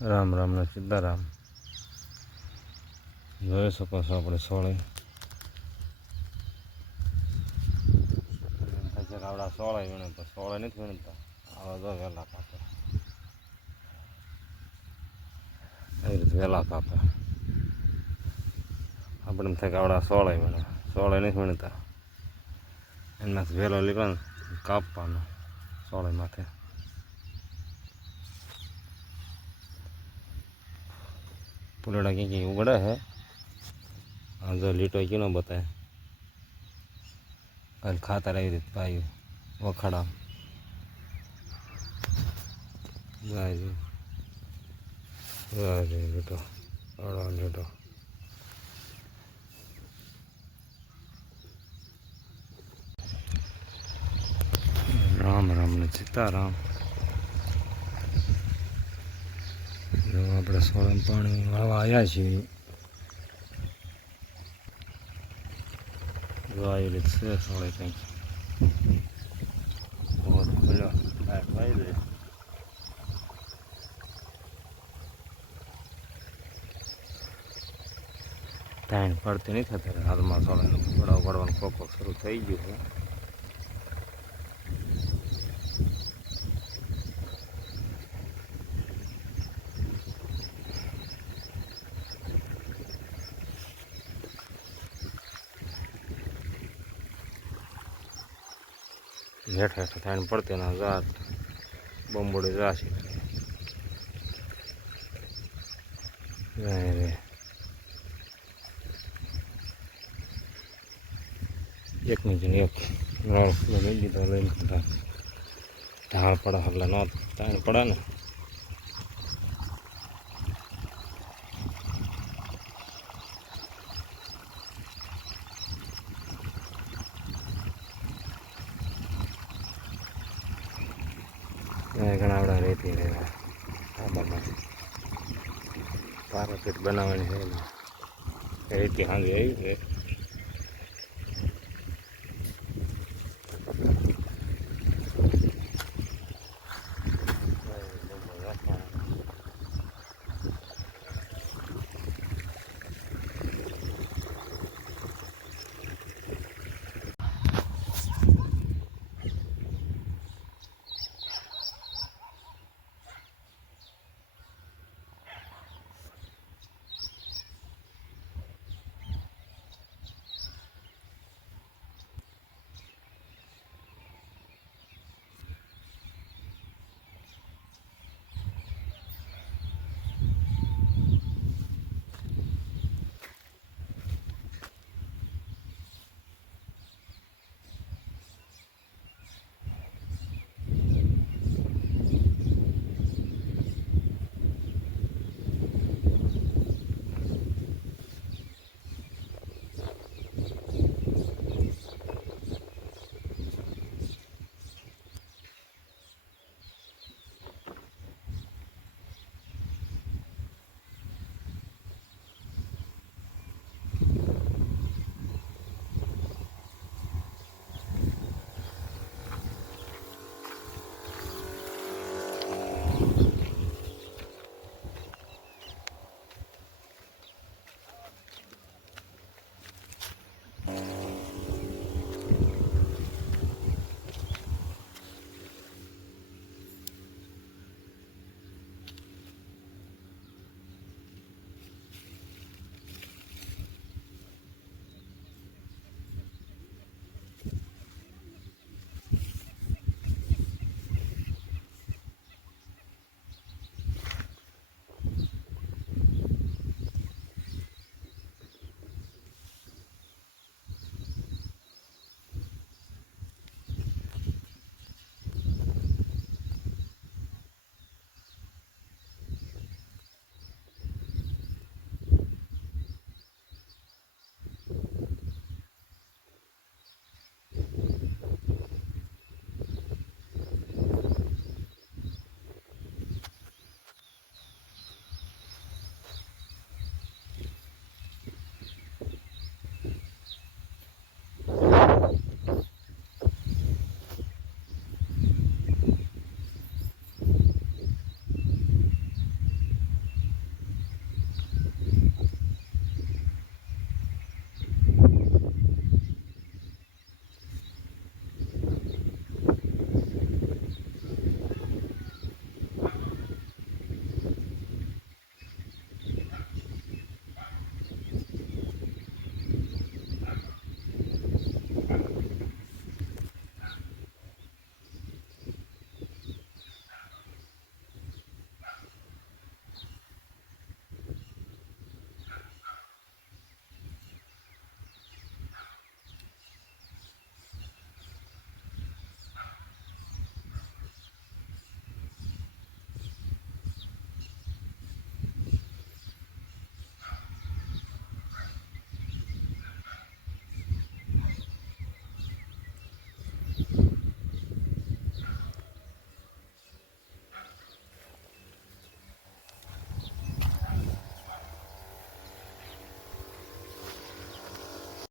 રામ રામ ને સીતારામ. જોઈ શકો છો આપણે સોળે. આવડા સોળે વીણે તો સોળે નથી વીણતા. આવા જો વહેલા કાપે એ રીતે વહેલા કાપે આપણે એમ થાય કે આવડા સોળે વીણે. સોળે નથી વીણતા. એનાથી વહેલો નીકળે કાપવાનો સોળે માથે. પુલડા ક્યાં ક્યાં ઉગડે છે આ જો લીટો કીનો બતાવે કાલ ખાતર આવી રીતે પાયું વખાડા જાય જાય લીટો અડો લીટો રામ રામ ને સીતારામ જો આપણે સોળમ પાણી વાળવા આવ્યા છીએ. સોળે કંઈક ખુલ્લો. વાઈ દે ટાઈમ પડતી નહીં થતા હાલમાં સોળે પડવાનું કોક શરૂ થઈ ગયું છે. હેઠ હેઠ થઈને પડતી ના જાત બંબોડી જાશે. રે એક ની એક. લઈ લીધો, લઈને ઢાળ પડે એટલે ન તાણ પડે ને. ઘણા બધા રેતી રહ્યા ધાબામાં પારાપીટ બનાવવાની છે રેતી હાંગી આવી છે.